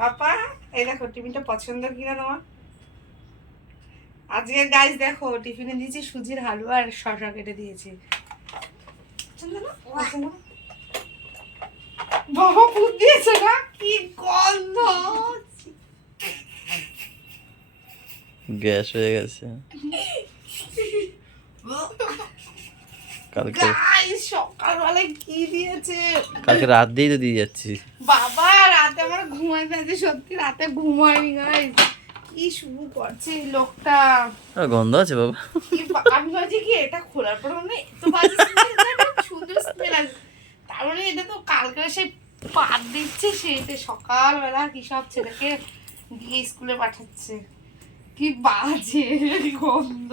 পাপা এই দেখো টিফিনটা পছন্দ কিনা তোমার? আজকে গাইস দেখো টিফিনে দিয়েছি সুজির হালুয়া আর শসা কেটে দিয়েছি। পছন্দ না? পছন্দ না? বাবা ফুট দিয়েছে না, কি গন্ধ! গ্যাস হয়ে গেছে কালকে। গাইস সকালবেলায় কি দিয়েছে? কালকে রাত দিয়েই তো দিয়ে যাচ্ছি। বাবা রাতে আমার ঘুমাইতে আছে, সত্যি রাতে ঘুমাইনি গাইস। কি শুরু করছে এই লোকটা! গন্ধ আছে বাবা। আমি ভাবছি কি এটা খোলার পর মানে এত বাজে সুন্দর স্মেল আসবে, তার মানে এটা তো কালকে সেই পাট দিচ্ছে, সেটা সকালবেলা কি সব ছেলেকে দিয়ে স্কুলে পাঠাচ্ছে। কি বাজে গন্ধ!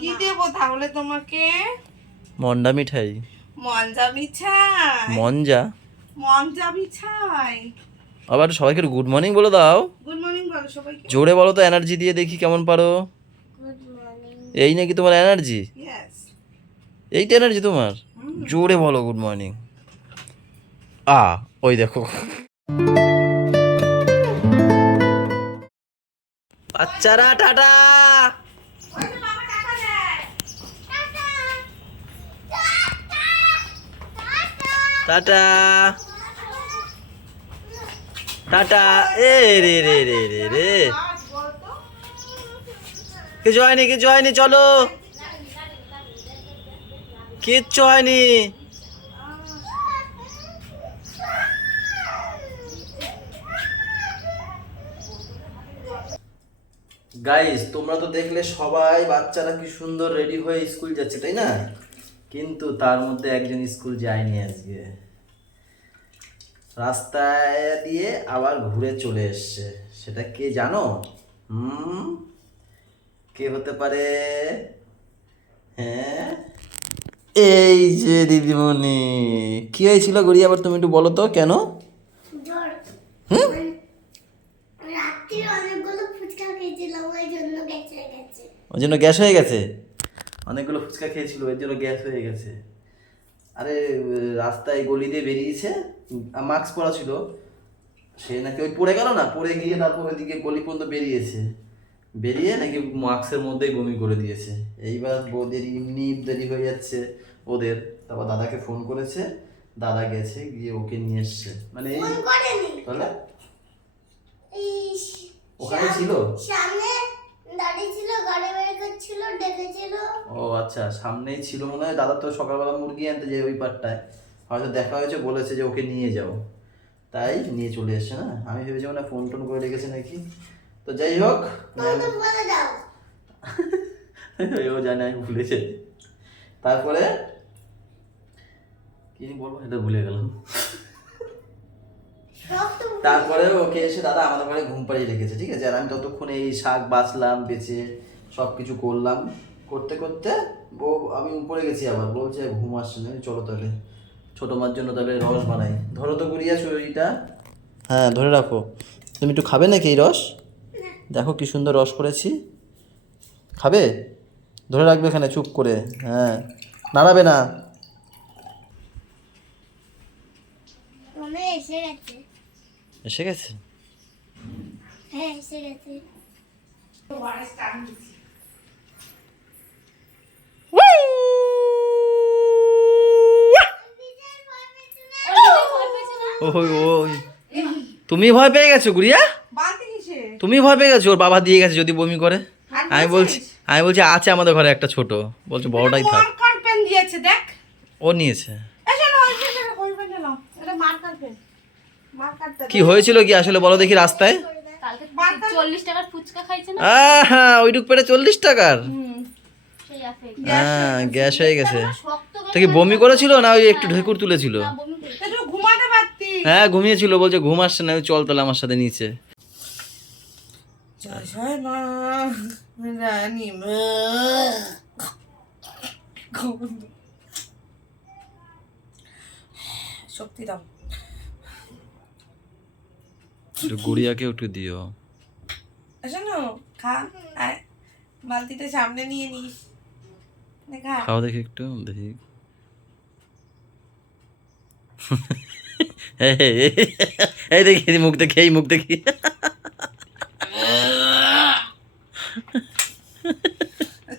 কি দেবো তাহলে তোমাকে? মন্ডা মিঠাই। মঞ্জা মিঠাই। মঞ্জা? মঞ্জা মিঠাই। আবার সবাইকে গুড মর্নিং বলে দাও। গুড মর্নিং বলো সবাইকে। জোরে বলো তো, এনার্জি দিয়ে দেখি কেমন পারো। এই নাকি তোমার এনার্জি? ইয়েস। এইটা এনার্জি তোমার? জোরে বলো গুড মর্নিং। ওই দেখো বাচ্চারা টাটা। Tata tata. এ রে রে রে রে রে, কিছু হয়নি কিছু হয়নি, চলো। কিচ্ছু হয়নি। গাইস তোমরা তো দেখলে সবাই বাচ্চারা কি সুন্দর রেডি হয়ে স্কুল যাচ্ছে, তাই না? কিন্তু তার মধ্যে একজন স্কুল যায়নি আজকে, রাস্তায় দিয়ে আবার ঘুরে চলে এসছে। সেটা কে জানো? কে হতে পারে? হ্যাঁ, এই যে দিদিমণি। কি হয়েছিল গড়ি, আবার তুমি একটু বলো তো কেন? ওই জন্য গ্যাস হয়ে গেছে। অনেকগুলো ফুচকা খেয়েছিল ওই জন্য গ্যাস হয়ে গেছে। আরে রাস্তায় গলি দিয়ে বেরিয়েছে, মাস্ক পরা ছিল, সে নাকি ওই পড়ে গেল না, পড়ে গিয়ে তারপর ওইদিকে গলি পর্যন্ত বেরিয়েছে, বেরিয়ে নাকি মাস্কের মধ্যেই বমি করে দিয়েছে। এইবার ওদের এমনি দেরি হয়ে যাচ্ছে ওদের, তারপর দাদাকে ফোন করেছে, দাদা গেছে গিয়ে ওকে নিয়ে এসছে। মানে তাহলে ওখানে ছিল, সামনে দাঁড়িয়ে ছিল, গাড়ি বের করছিল, ডেকেছিল। ও আচ্ছা, সামনেই ছিল মনে হয়। দাদা তো সকালবেলা মুরগি আনতে যায় ওই পাটটায়, হয়তো দেখা হয়েছে, বলেছে যে ওকে নিয়ে যাও, তাই নিয়ে চলে এসছে। না আমি ভেবেছি মানে ফোন টোন করে রেখেছে নাকি। তো যাই হোক, ও জানে আমি ভুলে যাই। তারপরে কি বলবো এটা ভুলে গেলাম। তারপরে ওকে এসে দাদা আমাদের ঘরে ঘুম পাড়িয়ে রেখেছে, ঠিক আছে। আর আমি ততক্ষণে এই শাক বাছলাম, বেছে সব কিছু করলাম, করতে করতে আমি উপরে গেছি, আবার বলছে ঘুম আসছে না, চলো তাহলে ছোটো মার জন্য তাহলে রস বানাই। ধরো তো গুড়িয়া শরীরটা, হ্যাঁ ধরে রাখো। তুমি একটু খাবে নাকি এই রস? দেখো কি সুন্দর রস করেছি, খাবে? ধরে রাখবে এখানে চুপ করে, হ্যাঁ নাড়াবে না। এসে গেছে? হ্যাঁ এসে গেছে। ওই ওই তুমি ভয় পেয়ে গেছো গুড়িয়া? তুমি ভয় পেয়ে গেছো? ওর বাবা দিয়ে গেছে যদি বমি করে। আমি বলছি আছে আমাদের ঘরে একটা ছোট, বলছে বড়টাই থাক। ও নিয়েছে। কি হয়েছিল কি আসলে বলো দেখি রাস্তায়? হ্যাঁ ওইটুক পেটে 40 টাকার। হ্যাঁ গ্যাস হয়ে গেছে। তো কি বমি করেছিল না ওই একটু ঢেকুর তুলেছিল? হ্যাঁ ঘুমিয়েছিল, বলছে ঘুম আসছে না, চল তাহলে আমার সাথে নিচে। শক্তি দাও। একটু গুড়িয়াকে একটু দিও। শোনো খা, বালতিটা সামনে নিয়ে নিস, খাও দেখি একটু দেখি। এই দেখি এই মুখ দেখি, এই মুখ দেখি।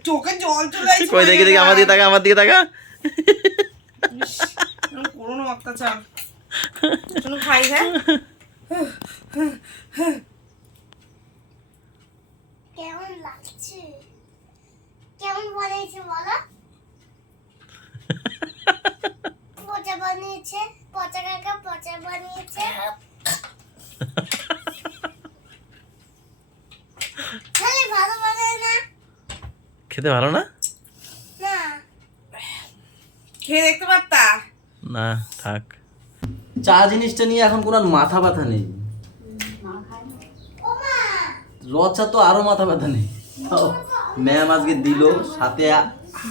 চোখে জল চলে আসছে। কই দেখি দেখি, আমার দিকে তাকা, আমার দিকে তাকা। করো না অত্যাচার। চলো খাই। হ্যাঁ কেমন লাগছে? কেমন বানিয়েছে বলো? পচা বানিয়েছে, পচা কাকা পচা বানিয়েছে। তাহলে ভালো বানায় না? খেতে ভালো না? না। খেয়ে দেখতে পারতা। না থাক। চা জিনিসটা নিয়ে এখন কোনো মাথা ব্যথা নেই। ও মা, রচা তো আরো মাথা ব্যথা নেই। ম্যাম আজকে দিল সাথে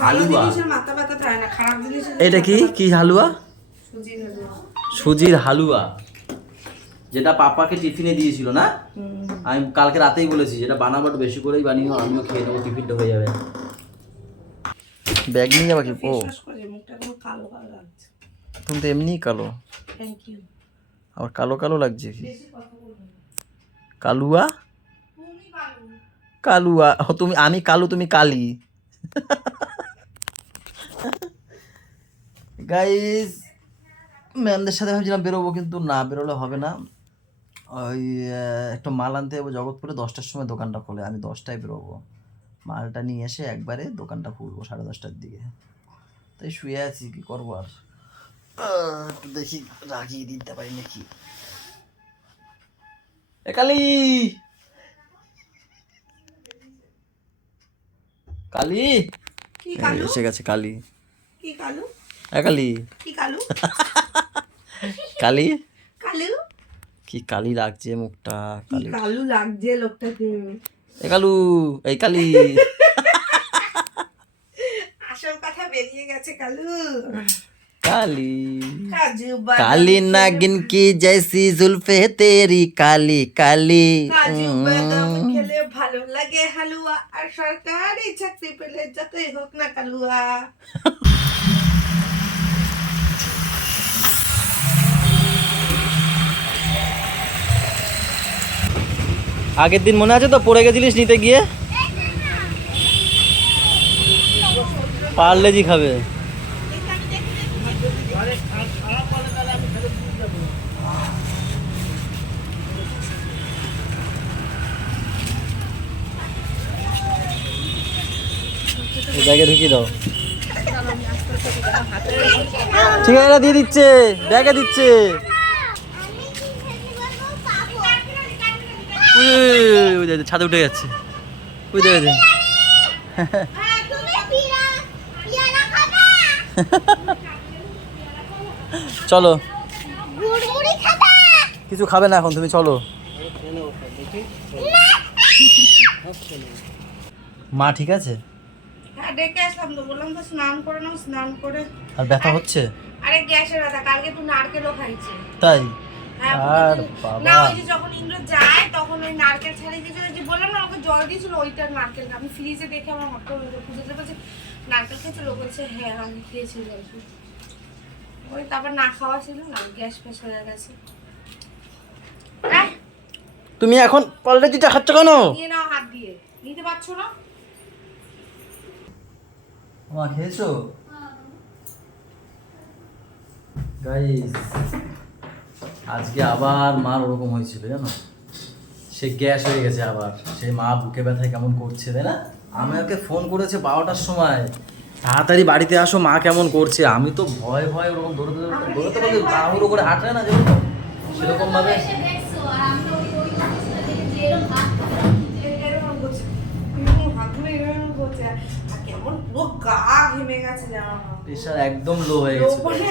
ভালো হালুয়া। জিনিসের মাথা ব্যথা থাকে না, খারাপ জিনিসের। এটা কি কি হালুয়া? সুজির হালুয়া। সুজির হালুয়া, যেটা পাপাকে টিফিনে দিয়েছিল না? আমি কালকে রাতেই বলেছি যেটা বানাবো একটু বেশি করেই বানিও, আমিও খেয়ে নেবো, টিফিনটা হয়ে যাবে। ব্যাগ নিয়ে যাবা কি? ও ফেসওয়াশ করে মুখটা পুরো কালো কালো লাগছে। তুমি তো এমনিই কালো, থ্যাংক ইউ। আবার কালো কালো লাগছে কি? বেশি কথা বলবো না। কালুয়া? তুমি কালো। কালুয়া? ও তুমি, আমি কালু, তুমি কালি। গাইস, ম্যামদের সাথে ভাবছিলাম বেরোবো, কিন্তু না বেরোলে হবে না। ওই একটা মাল আনতে যাবো জগৎপুরে, 10টার সময় দোকানটা খোলে, আমি 10টায় বেরোবো। মালটা নিয়ে এসে একবারে দোকানটা খুলবো 10:30টার দিকে। তাই শুয়ে আছি, কি করবো আর। একটু দেখি রাগিয়ে দিতে পারি নাকি। এ কালি, কালি কি কালো? এসে গেছে কালি। কি কালো? এ কালি, কি কালো? কালি কালো? কি কালি লাগছে মুখটা, কি কালি। কালো লাগছে লোকটাকে। এ কালু, এই কালি। আসল কথা বেরিয়ে গেছে কালু। काली কাজু বাদাম काली नागिन की जैसी जुल्फे तेरी काली काली। কাজু বাদাম খেলে ভালো লাগে হালুয়া, আর সরকারি চাকরি পেলে যতই হোক না কালুয়া। আগের দিন মনে আছে তো পড়ে গেছিলিস নিতে গিয়ে? পার্লেজি খাবে। ব্যাগে ঢুকিয়ে দাও। ঠিক আছে, এটা দিয়ে দিচ্ছে, ব্যাগে দিচ্ছে। ওই যে ছাদে উঠে যাচ্ছে, ওই দেখে তুমি পিয়ারা খাবা? চলো। গুড়গুড়ি খাবা? কিছু খাবে না এখন, তুমি চলো। মা ঠিক আছে? হ্যাঁ ডেকে আসলাম তো, বললাম তো স্নান করে নাও, স্নান করে। আর ব্যথা হচ্ছে? আরে গ্যাসের ব্যথা, কালকে তুই নারকেলও খাইছে। তাই? হ্যাঁ, আর না বাবা, ওই যে যখন ইন্দ্র যায় তখন ওই নারকেল ছাড়িয়ে দিয়েছিল, যে বললাম না ওকে জল দিয়েছিল, ওইটার নারকেল আমি ফ্রিজে দেখে আমার হট করে খুঁজে বলছে নারকেল খেয়েছিল, বলছে হ্যাঁ আমি খেয়েছি। ওই তারপর না খাওয়া ছিল না, গ্যাস ফ্যাস হয়ে গেছে। তুমি এখন পার্লেজিটা খাচ্ছ কেন? নিয়ে নাও হাত দিয়ে, নিতে পারছো না? মা খেয়েছো? গাইস, আজকে আবার মার ওরকম হয়েছিল জানো, সে গ্যাস হয়ে গেছে আবার, সেই মা বুকে ব্যথায় কেমন করছে তাই না? আমি ওকে ফোন করেছে 12টার সময়, তাড়াতাড়ি বাড়িতে আসো, মা কেমন করছে। আমি তো ভয় ভয় ওরকম দৌড়তে দৌড়তে বলতে তাড়াহুড়ো করে হাঁটে না যেরকম, সেরকম ভাবে এরকম করছে, হাতগুলো এরকম করছে, আর কেমন পুরো গা ঘেমে গেছে জানো না। প্রেশার একদম লো হয়ে গেছে। মানে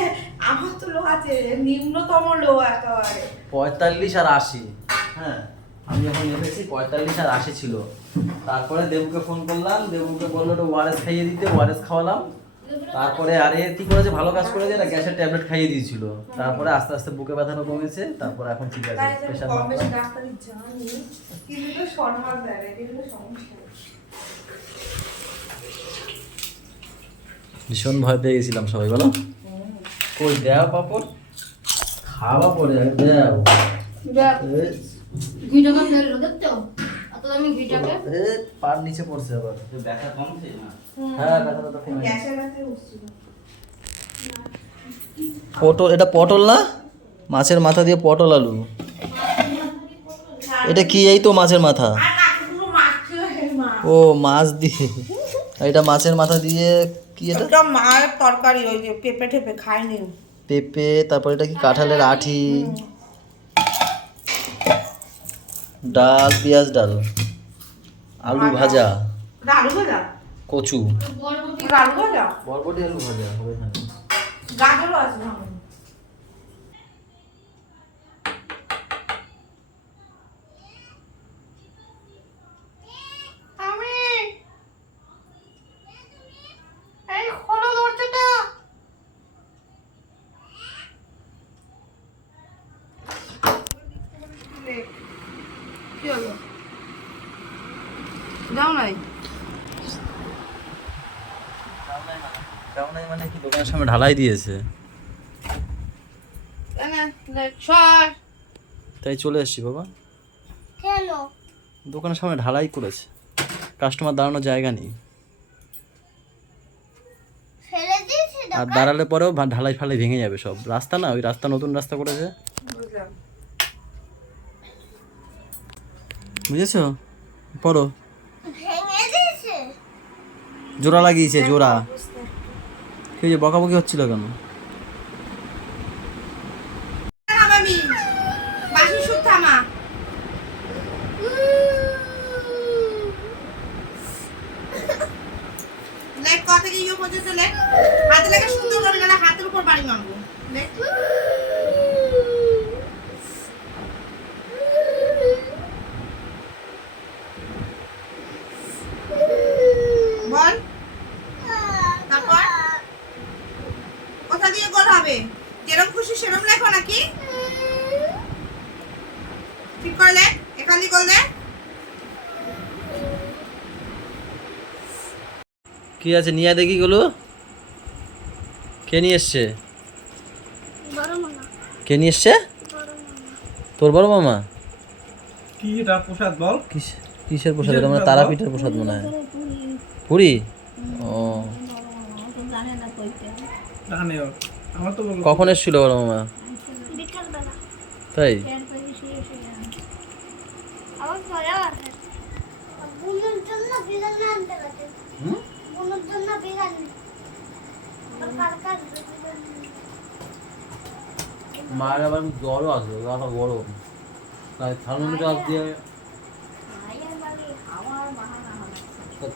আমার তো লো আছে, নিম্নতম লো একেবারে। 45 আর 80। হ্যাঁ, আমি যখন এসেছি 45 আর 80 ছিল। তারপরে দেবুকে ফোন করলাম, দেবুকে বললো একটু ওয়ারেস খাইয়ে দিতে, ওয়ারেস খাওয়ালাম। তারপরে আরে কি করেছে, ভালো কাজ করেছে না, গ্যাসের ট্যাবলেট খাইয়ে দিয়েছিল। তারপরে আস্তে আস্তে বুকে ব্যথাটা কমেছে, তারপর এখন ঠিক আছে। তাই আমি প্রেশার কম বেশি মাপলাম। ডাক্তারি জানি, কিন্তু তো শর্মার দেয় না, কিন্তু সমস্যা। ভীষণ ভয় পেয়ে গেছিলাম সবাই, বলো। কই দেও পাপড়, খাওয়া পরে দাও ঘিটাকে ফেললো দেখছো এত দামি ঘিটাকে পার নিচে পড়ছে আবার ব্যথা কমছে না? হ্যাঁ ব্যথাটা তো কমে গেছে। গ্যাসের ব্যথায় উঠছিল। পটল, এটা পটল না, মাছের মাথা দিয়ে পটল আলু। এটা কি? এই তো মাছের মাথা। আর কাকুগুলো মাছ ছিল, হে মা। ও মাছ দিয়ে, আর এটা মাছের মাথা দিয়ে কি এটা? ওটা মায়ের তরকারি, ওই যে পেঁপে ঠেপে খায়নি। পেঁপে, তারপর এটা কি কাঁঠালের আঠি, ডাল, পেঁয়াজ ডাল, আলু ভাজা, ওটা আলু ভাজা, কচু, ওটা আলু ভাজা, বরবটি আলু ভাজা হবে এখানে। গাজরও আছে ভালো। আমি এই খোলো দরজাটা। কি হলো? যাও নাই? মানে কি দোকানের সামনে ঢালাই দিয়েছে, সর। তাই চলে এসেছি বাবা। কেন? দোকানের সামনে ঢালাই করেছে, কাস্টমার দাঁড়ানোর জায়গা নেই, ফেলে দিয়েছি আর দাঁড়ালে পরেও ঢালাই ফালাই ভেঙে যাবে সব। রাস্তা না, ওই রাস্তা নতুন রাস্তা করেছে, বুঝলাম। বুঝেছো? পড়ো, ভেঙে দিয়েছে। জোড়া লাগিয়েছে, জোড়া। কি হয়েছে, বকাবকি হচ্ছিল কেন? বাবি বাসি সুপ থামা। লেখ ক থেকে ইয়ে পর্যন্ত লেখ, হাতে লেখা সুন্দর করে, না হাতের উপর বাড়ি মারবো। লেখ। বল, তারপর কোথা দিয়ে গোল হবে? যেরকম খুশি সেরকম লেখো নাকি? ঠিক করে লেখ, এখান দিয়ে গোল দে। কি আছে নিয়ে আয় দেখি গুলো। কে নিয়ে এসছে? বড় মামা, কে নিয়ে এসছে? তোর বড় মামা? কি এটা প্রসাদ বল? কিসের প্রসাদ? এটা মানে তারাপীঠের প্রসাদ মনে হয়। পুরি? ও, জানে ও। আমার তো বলো। কখন এসেছিল বড় মামা? বিকালবেলা। তাই? আবার পরেও আসে। বুনুর জন্য বিরিয়ানি আনতে গেছে। বুনুর জন্য বিরিয়ানি। আর কালকার মায়ের আবার জ্বরও আসবে, আবার গরম, তাই থার্মোমিটার দিয়ে,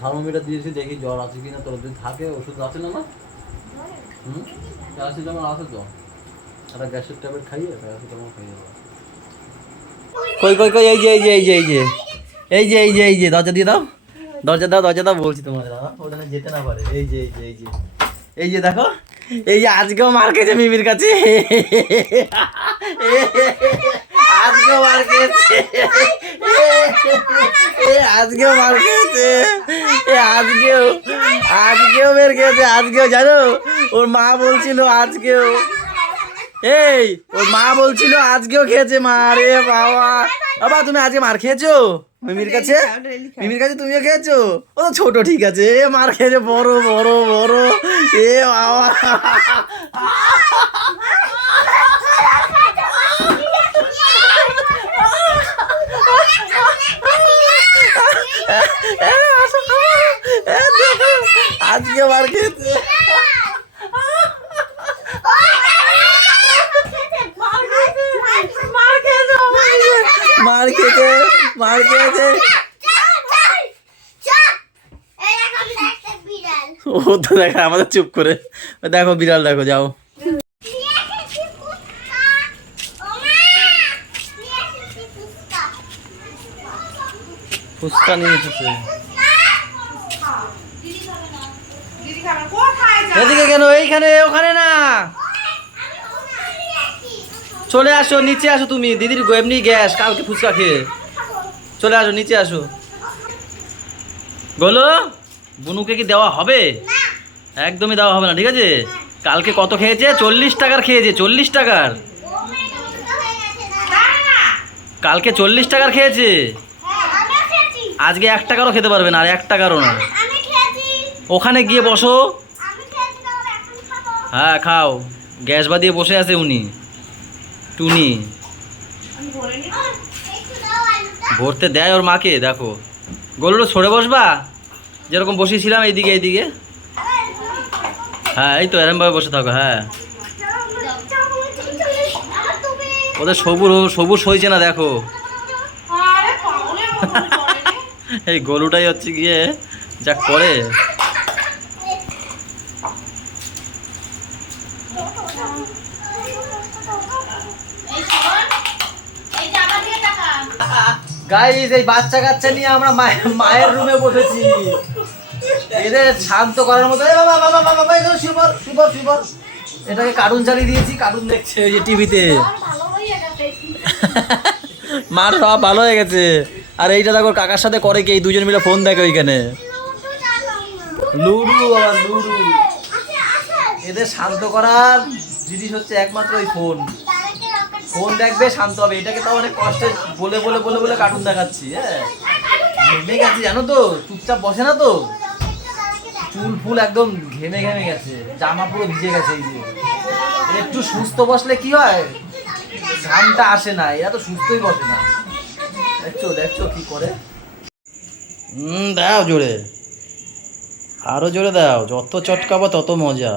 থার্মোমিটার দিয়েছি, দেখি জ্বর আছে কিনা। তোর যদি থাকে ওষুধ আছে না? না প্যারাসিটামল আছে তো, একটা গ্যাসের ট্যাবলেট খাইয়ে প্যারাসিটামল খাইয়ে দেবো। কই কই কই, এই যে এই যে এই যে এই যে এই যে এই যে এই যে দরজা দিয়ে দাও, দরজা দাও, দরজা দাও বলছি তোমার, দাদা ওখানে যেতে না পারে। এই যে এই যে এই যে এই যে দেখো, এই যে আজকেও মার খেয়েছে মিমির কাছে, আজকেও মার খেয়েছে, আজকেও মার খেয়েছে, আজকেও আজকেও বের খেয়েছে, আজকেও জানো ওর মা বলছিল আজকেও, এই ওর মা বলছিল আজকেও খেয়েছে মার। রে বাবা, বাবা তুমি আজকে মার খেয়েছো মিমির কাছে? মিমির কাছে তুমিও খেয়েছো? ও তো ছোট, ঠিক আছে, এ মার খেয়েছে বড় বড় বড়। এ বাবা, আজকে মার খেয়েছে, মার খেয়েছে, মার খেয়েছে। ও তো দেখা আমাদের চুপ করে, দেখো বিড়াল, দেখো যাও। ফুচকা নিয়ে এসেছে। দিদি খাবে কোথায় যা? এদিকে কেন? এইখানে, ওখানে না, চলে আসো নিচে আসো। তুমি দিদির এমনি গ্যাস, কালকে ফুচকা খেয়ে। চলে আসো নিচে আসো। বলো, বুনুকে কি দেওয়া হবে? একদমই দেওয়া হবে না, ঠিক আছে? কালকে কত খেয়েছে? 40 টাকার খেয়েছে, 40 টাকার। কালকে 40 টাকার খেয়েছে, হ্যাঁ আমিও খেয়েছি। আজকে 1 টাকারও খেতে পারবে না, আর 1 টাকারও না। আমি খেয়েছি। ওখানে গিয়ে বসো। আমি খেয়েছি তাহলে এখন খাবো। হ্যাঁ খাও, গ্যাস বাদিয়ে বসে আছে উনি, টুনি। আমি ভরে নি। একটু দাও আলুটা। ভরতে দেয় ওর মাকে, দেখো। গোলুটা সরে বসবা, যেরকম বসেছিলাম এইদিকে এইদিকে। হ্যাঁ এই তো এরমভাবে বসে থাকো। হ্যাঁ ওদের সবুর সবুজ হয়েছে না, দেখো। আরে পাগলের মতো করে রে। এই গরুটাই হচ্ছে গিয়ে যা করে। এই শোন, এই জামা দিয়ে টাকা। গাইস এই বাচ্চা কাচ্চা নিয়ে আমরা মায়ের রুমে বসেছি, এদের শান্ত করার মতো। এ বাবা বাবা বাবা বাবা, এখানে শুভর শুভর শুভর, এটাকে কার্টুন চালিয়ে দিয়েছি, কার্টুন দেখছে ওই যে টিভিতে। ভালো হয়ে গেছে। মার সব ভালো হয়ে গেছে। আর এইটা দেখো কাকার সাথে করে কি, এই দুজন মিলে ফোন দেখে ওইখানে। লুডু, আবার লুডু। এদের শান্ত করার জিনিস হচ্ছে একমাত্র ওই ফোন। ফোন দেখবে শান্ত হবে, এটাকে তো অনেক কষ্টে বলে বলে বলে বলে কার্টুন দেখাচ্ছি। হ্যাঁ ঘেমে গেছে জানো তো, চুপচাপ বসে না তো, চুল ফুল একদম ঘেমে ঘেমে গেছে, জামা পুরো ভিজে গেছে। এই যে একটু সুস্থ বসলে কি হয়, ঘামটা আসে না, এরা তো সুস্থই বসে না। দেখছো দেখছো কি করে। দাও জোরে, আরো জোরে দাও, যত চটকাবো তত মজা।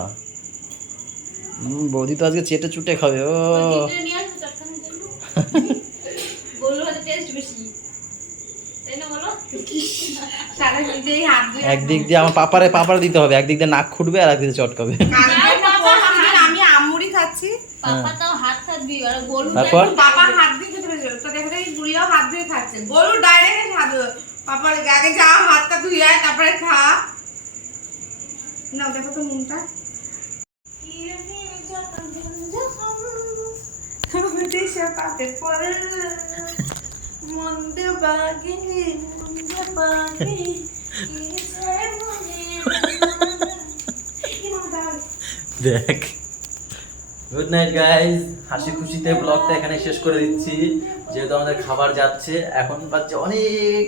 বৌদি তো আজকে চেটে চুটে খাবে। ও দিতে নিয়ে আসবো চটকানোর জন্য। গরুর হাতে টেস্ট বেশি, তাই না বলো? সারা নিজেই হাত ধুয়ে একদিক দিয়ে আমার পাপারে দিতে হবে, একদিক দিয়ে নাক খুঁটবে আর একদিক দিয়ে চটকাবে। কালকে তো পরশুদিন আমি আমুড়ি খাচ্ছি, পাপা তাও হাত দিবি, আর গরু তারপর? বাবা হাত দিয়ে খেতে পেরেছে, তো দেখে দেখি বুড়িও হাত দিয়ে খাচ্ছে, গরু ডাইরেক্ট হাত ধুয়ে। পাপার আগে যা হাতটা ধুয়ে আয়, তারপরে খা। না দেখো তো মুনটা মন্দে বাগে মন্দে বাগে দেখ। গুড নাইট গাইস, হাসি খুশিতে ব্লগটা এখানে শেষ করে দিচ্ছি, যেহেতু আমাদের খাবার যাচ্ছে। এখন বাজছে অনেক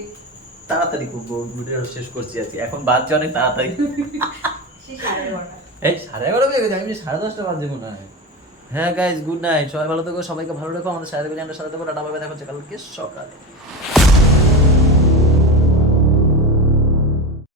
তাড়াতাড়ি, ভিডিও শেষ করছি আজকে, এখন বাজছে অনেক তাড়াতাড়ি। এই 11:30 বেজে গেছে, আমি 10:30 বাজে মনে হয়। হ্যাঁ গাইস গুড নাইট, সবাই ভালো থেকো, সবাইকে ভালো রেখো, আমাদের সাথে থাকো, চ্যানেলটার সাথে থাকো, টাটা বাই বাই, দেখা হচ্ছে কালকে সকালে।